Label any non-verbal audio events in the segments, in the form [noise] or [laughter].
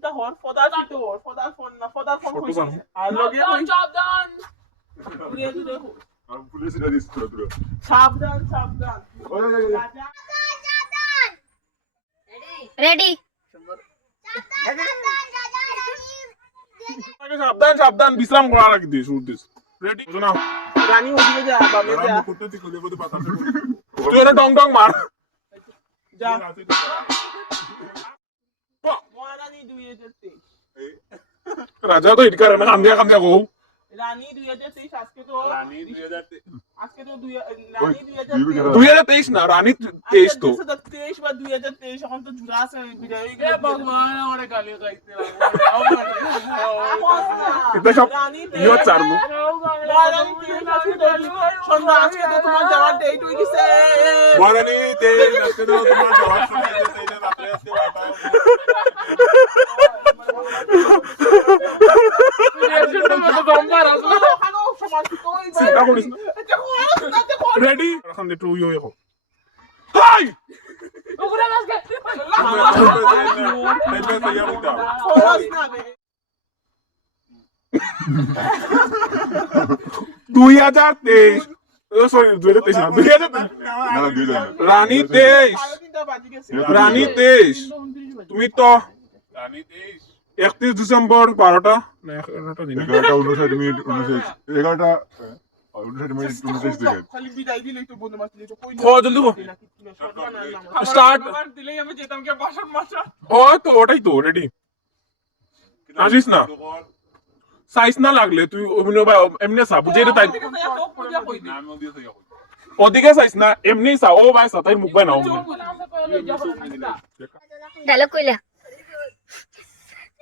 কিটা হর ফদার ফিটো হর ফদার ফোন না ফদার ফোন মানুষ। আর লগে কই সাবধান উড়িয়ে দিলে হো। আর পুলিশ এটা দিচ্ছে তোরা তোরা সাবধান সাবধান ওই। রেডি সাবধান সাবধান বিশ্রাম করা রাখি দিস উঠতিস রেডি শোনা রানী ওদিকে যা বামে যা তুই কোলে কোলে পাতা তুই ওরা টং টং মার যা মহারানী দুই হাজার তেইশ। রাজা তো ইটকার না কান্দিয়া কান্দিয়া কও রানী দুই হাজার তেইশ আজকে তো রানী দুই হাজার আজকে তো দুই রানী দুই হাজার তেইশ। না রানী তেইশ তো। তেইশ বা দুই হাজার তেইশ এখন তো জুড়া আছে বিদায় হয়ে এ গেলে ভগবান আমার গালি। খাইতে এটা সব ইয়ে চারমু মহারানী তেইশ আজকে তো সন্ধ্যা আজকে তো তোমার যাওয়ার ডেট হয়ে গেছে। মহারানী তেইশ আজকে তো তোমার জবাব শুনে চিন্তা রেডি এখন একটু ইয়ে হোক দুই হাজার তেইশ সরি তেইশ। না রানী তেইশ। রানী তেইশ। তুমি তো একত্রিশ ডিসেম্বর বারোটা না এগারোটা দিন। এগারোটা উনষাট মিনিট উনষাট এগারোটা উনষাট মিনিট উনষাট সেকেন্ড। খালি বিদায় দিলেই তো বন্ধু মাছ দিলে তো কই ও, জলদি কর। স্টার্ট। দিলেই আমি যেতাম কে বাসন মাছা ও তো ওটাই তো রেডি আসিস না। সাইজ না লাগলে তুই অভিনয় এমনি সা বুঝে তাই। ওদিকে সাইজ না এমনি সা ও ভাই সা তাই মুখ বাই না ডায়লগ কইলা।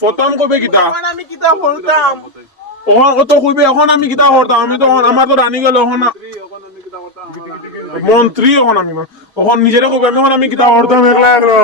প্রথম কবে কিতা আমি কিতা বলতাম ওখান কত কইবে? এখন আমি কিতা করতাম আমি তো এখন আমার তো রানী গেল এখন মন্ত্রী এখন আমি। এখন নিজেরে কইবে আমি এখন আমি কিতা করতাম একলা একলা।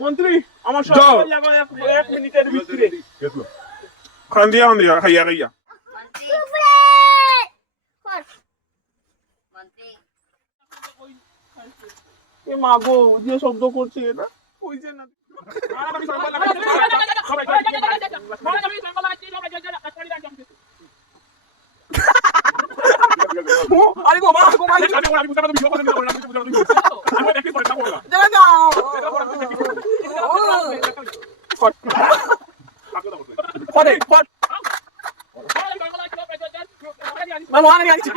মন্ত্রী আমার সব লাগা এক এক মিনিটের ভিতরে। খান দিয়া খান দিয়া খাইয়া খাইয়া। এ মা গো যে শব্দ করছে এটা কইছে না। [laughs] 어? 아이고 마 아이고 마 이거 짜잔 화대 화 나도 하는 게 아니지